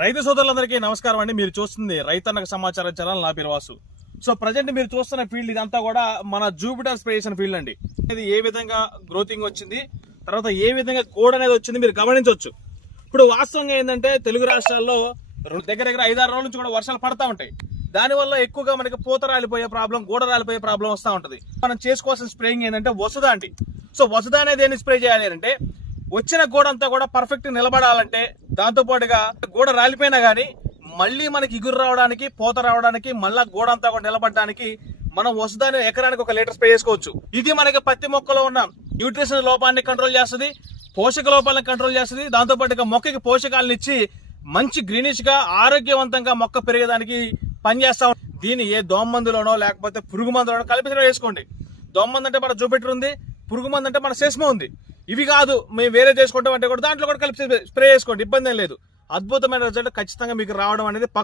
రైతు సోదరులందరికీ నమస్కారం అండి. మీరు చూస్తుంది రైతన్నకు సమాచారం ఛానల్ నా పేరు వాసు. సో ప్రజెంట్ మీరు చూస్తున్న ఫీల్డ్ ఇదంతా కూడా మన జూపిటర్ స్ప్రే చేసిన ఫీల్డ్ అండి. ఇది ఏ విధంగా గ్రోతింగ్ వచ్చింది తర్వాత ఏ విధంగా కోడ్ అనేది వచ్చింది మీరు గమనించవచ్చు. ఇప్పుడు వాస్తవంగా ఏంటంటే తెలుగు రాష్ట్రాల్లో రెండు దగ్గర దగ్గర ఐదారు రోజుల నుంచి కూడా వర్షాలు పడతా ఉంటాయి. దానివల్ల ఎక్కువగా మనకి పూత రాలిపోయే ప్రాబ్లం గోడ రాలిపోయే ప్రాబ్లం వస్తూ ఉంటుంది. మనం చేసుకోవాల్సిన స్ప్రేయింగ్ ఏంటంటే వసుదా అండి. సో వసుదా అనేది ఏంటి స్ప్రే చేయాలి అంటే వచ్చిన గోడ అంతా కూడా పర్ఫెక్ట్ నిలబడాలంటే దాంతోపాటుగా గోడ రాలిపోయినా కానీ మళ్ళీ మనకి ఇగురు రావడానికి పూత రావడానికి మళ్ళా గోడ అంతా కూడా నిలబడడానికి మనం వసుదాన్ని ఎకరానికి ఒక లీటర్ స్ప్రే చేసుకోవచ్చు. ఇది మనకి పత్తి మొక్కలో ఉన్న న్యూట్రిషన్ లోపాన్ని కంట్రోల్ చేస్తుంది పోషక లోపాలను కంట్రోల్ చేస్తుంది దాంతోపాటుగా మొక్కకి పోషకాలను ఇచ్చి మంచి గ్రీనిష్గా ఆరోగ్యవంతంగా మొక్క పెరిగేదానికి పనిచేస్తా దీన్ని ఏ దోమ మందులోనో లేకపోతే పురుగు మందులోనో కలిపి వేసుకోండి. దోమ మందు అంటే మన జూపిటర్ ఉంది పురుగు మందు అంటే మన సేస్మ ఉంది. ఇవి కాదు మేము వేరే చేసుకుంటాం అంటే కూడా దాంట్లో కూడా కలిపి స్ప్రే చేసుకోండి ఇబ్బంది లేదు. అద్భుతమైన రిజల్ట్ ఖచ్చితంగా మీకు రావడం అనేది పక్క